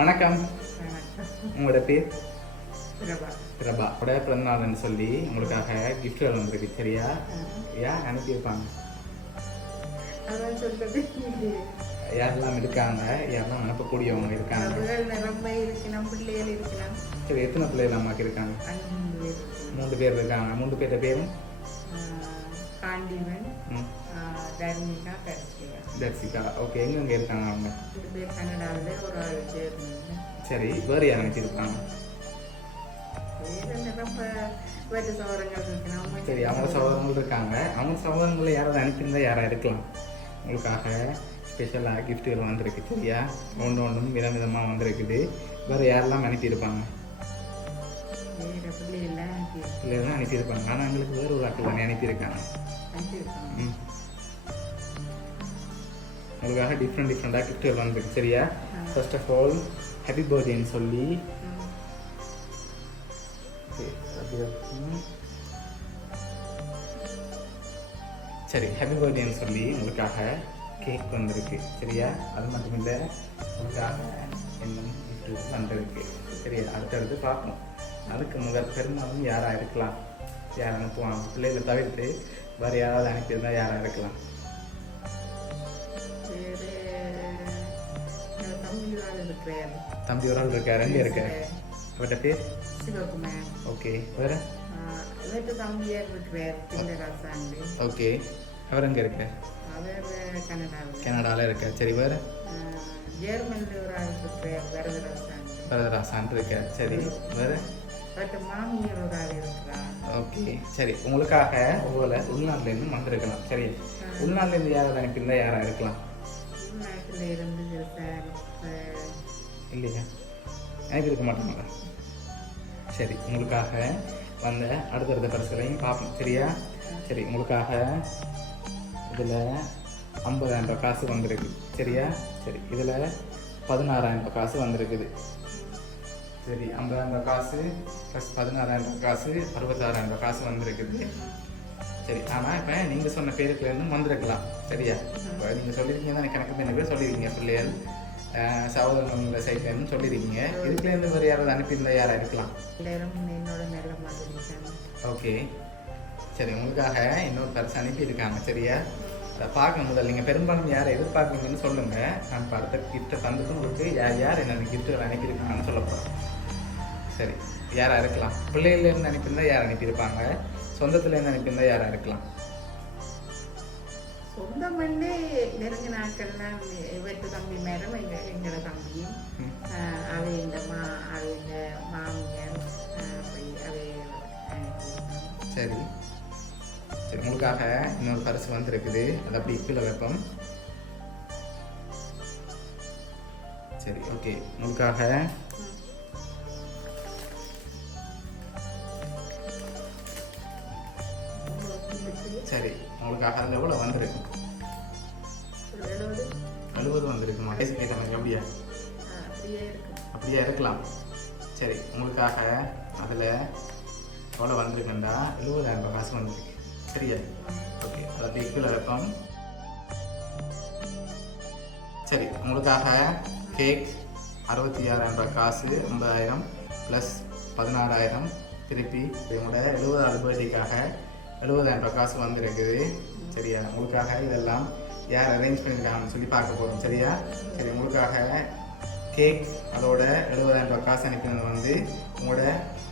வணக்கம். உங்களோட பேர்? பிரபா. உடைய பிறந்தநாள்னு சொல்லி உங்களுக்காக கிஃப்ட்கள் வந்திருக்கு. சரியா? அனுப்பியிருப்பாங்க. யாரெல்லாம் இருக்காங்க, யாரெல்லாம் அனுப்பக்கூடியவங்க இருக்காங்க? சரி, எத்தனை பிள்ளைகள் அம்மாக்கு இருக்காங்க? 3 பேர் இருக்காங்க. 3 பேர் பேரும்? தர்சிகா. ஓகே, எங்க இருக்காங்க அவங்க? சரி, வேறு யார் அனுப்பியிருப்பாங்க? சரி, அவங்க சகோதரங்கள் இருக்காங்க. அவங்க சகோதரங்களை யாராவது அனுப்பியிருந்தா யாராக இருக்கலாம். உங்களுக்காக ஸ்பெஷலாக கிஃப்ட்டுகள் வந்திருக்கு. சரியா? ஒன்றும் விதமாக வந்திருக்குது. வேறு யாரெல்லாம் அனுப்பியிருப்பாங்க? பிள்ளைகள்லாம் அனுப்பியிருப்பாங்க. ஆனால் எங்களுக்கு வேறு ஒரு ஆட்கள் தானே அனுப்பியிருக்காங்க. உங்களுக்காக டிஃப்ரெண்டாக கிஃப்ட்டுகள் வந்திருக்கு. சரியா? ஃபர்ஸ்ட் ஆஃப் ஆல் ஹாப்பி பர்த்டேன்னு சொல்லி சரி, ஹாப்பி பர்த்டேன்னு சொல்லி உங்களுக்காக கேக் வந்திருக்கு. சரியா? அது மட்டும் இல்லை, உங்களுக்காக இன்னும் கிஃப்ட் வந்திருக்கு. சரியா? அடுத்தடுத்து பார்க்கணும். அதுக்கு முதல் பெரும்பாலும் யாராக இருக்கலாம், யார் அனுப்புவாங்க? பிள்ளைகளை தவிர்த்து வேறு யாராவது அனுப்பியிருந்தால் யாராக இருக்கலாம்? தம்பி ஒரு ஆள் இருக்கார். எங்கே இருக்கார்? அவர்கிட்ட பேர் சிவகுமார். ஓகே, வேற? ஓகே, அவர் எங்கே இருக்கார்? கனடாவில் இருக்கார். சரி, வேற? வரதராசான் இருக்கார். சரி, வேற? ஓகே, சரி. உங்களுக்காக ஒருவேளை உள்நாட்டிலேருந்து வந்திருக்கலாம். சரி, உள்நாட்டிலேருந்து யாராவது அனுப்பியிருந்தா யாராக இருக்கலாம்? இல்லையா? எனக்கு இருக்க மாட்டாங்களா? சரி, உங்களுக்காக வந்த அடுத்தடுத்த பரிசுகளையும் பார்ப்போம். சரியா? சரி, உங்களுக்காக இதில் 50,000 ரூபாய் காசு வந்திருக்கு. சரியா? சரி, இதில் 16,000 ரூபாய் காசு வந்திருக்குது. சரி, 50,000 ரூபாய் காசு ப்ளஸ் 16,000 ரூபாய் காசு 66,000 ரூபாய் காசு வந்திருக்குது. சரி, ஆனால் இப்போ நீங்கள் சொன்ன பேருக்குலேருந்து வந்திருக்கலாம். சரியா? இப்போ நீங்கள் சொல்லியிருக்கீங்க தான் எனக்கு எனக்கு பேர் சொல்லியிருக்கீங்க. பிள்ளைகள் சகோதரங்கள சைட்லேருந்து சொல்லியிருக்கீங்க. இதுக்குலேருந்து வேறு யாராவது அனுப்பியிருந்தா யாராக இருக்கலாம்? ஓகே, சரி. உங்களுக்காக இன்னொரு பரிசு அனுப்பியிருக்காங்க. சரியா? அதை பார்க்கணும். முதல்ல நீங்கள் பெரும்பாலும் யாரை எதிர்பார்க்குறீங்கன்னு சொல்லுங்கள். நான் அடுத்த கிஃப்ட்டை தந்துட்டு உங்களுக்கு யார் என்னென்ன கிஃப்ட்டுகள் அனுப்பியிருக்காங்கன்னு சொல்ல போகிறேன். சரி, யாராக இருக்கலாம்? பிள்ளைகள்லேருந்து அனுப்பியிருந்தால் யார் அனுப்பியிருப்பாங்க? சொந்தத்துலேருந்து அனுப்பியிருந்தால் யாராக இருக்கலாம்? சொந்தம் வந்து நெருங்கின நாட்கள்லாம் வெட்டு தம்பி மேடம் எங்களோட தம்பியும் அவை இந்த மாமியார் அவை. சரி சரி, உங்களுக்காக இன்னொரு பரிசு வந்திருக்குது. அது அப்படி கீழே வைப்போம். சரி, ஓகே. உங்களுக்காக சரி, உங்களுக்காக அதில் எவ்வளோ வந்திருக்கு? 70 வந்திருக்குமா? கேட்ட மாதிரி அப்படியா? அப்படியே இருக்கலாம். சரி, உங்களுக்காக அதில் எவ்வளோ வந்திருக்குண்டா 70,000 ரூபாய் காசு வந்திருக்கு. சரியா? ஓகே, அதை கீழே வைப்போம். சரி, உங்களுக்காக கேக் 66,000 ரூபாய் காசு 50,000 ப்ளஸ் 16,000 திருப்பி உங்களோட 70வது பர்த்டேக்காக 70,000 ரூபாய் காசு வந்திருக்குது. சரியா? உங்களுக்காக இதெல்லாம் யார் அரேஞ்ச் பண்ணியிருக்காங்கன்னு சொல்லி பார்க்க போகிறோம். சரியா? சரி, உங்களுக்காக கேக் அதோட 70,000 ரூபாய் காசு அனுப்பினது வந்து உங்களோட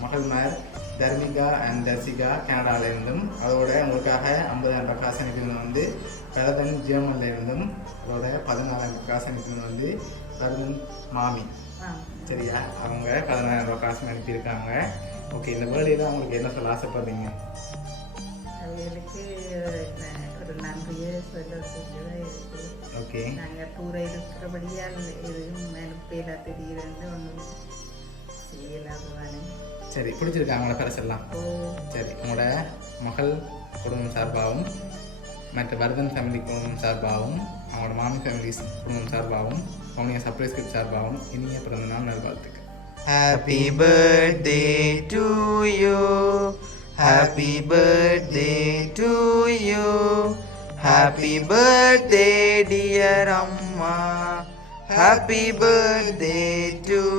மகள்மார் தர்மிகா அண்ட் தர்சிகா கனடாவிலேருந்தும், அதோட உங்களுக்காக 50,000 ரூபாய் காசு அனுப்பினது வந்து பரதன் ஜெர்மன்லேருந்தும், அதோட 14,000 ரூபாய் காசு அனுப்பினது வந்து பரதன் மாமி. சரியா? அவங்க 14,000 ரூபாய் காசு அனுப்பியிருக்காங்க. ஓகே, இந்த வேர்ல்டில் அவங்களுக்கு என்ன சொல்ல ஆசைப்படுறீங்க? அவங்களுக்கு ஒரு நன்றியை சொல்ல இருக்கு. ஓகே, நாங்கள் தூர இருக்கிறபடியால் எதுவும் அனுப்பல திடீரென்று ஒன்றும் செய்யலாதுவானே. சரி, பிடிச்சிருக்காங்களோட பரிசெல்லாம்? சரி, உங்களோட மகள் குடும்பம் சார்பாகவும் மற்ற வர்தன் ஃபேமிலி குடும்பம் சார்பாகவும் அவங்களோட மாமி ஃபேமிலி குடும்பம் சார்பாகவும் அவங்க சர்ப்ரைஸ் கிஃப்ட் சார்பாகவும் இனிய பிறந்த நாள் நல்வாழ்த்துக்கள். Happy birthday to you. Happy birthday to you. Happy birthday dear Amma. Happy birthday to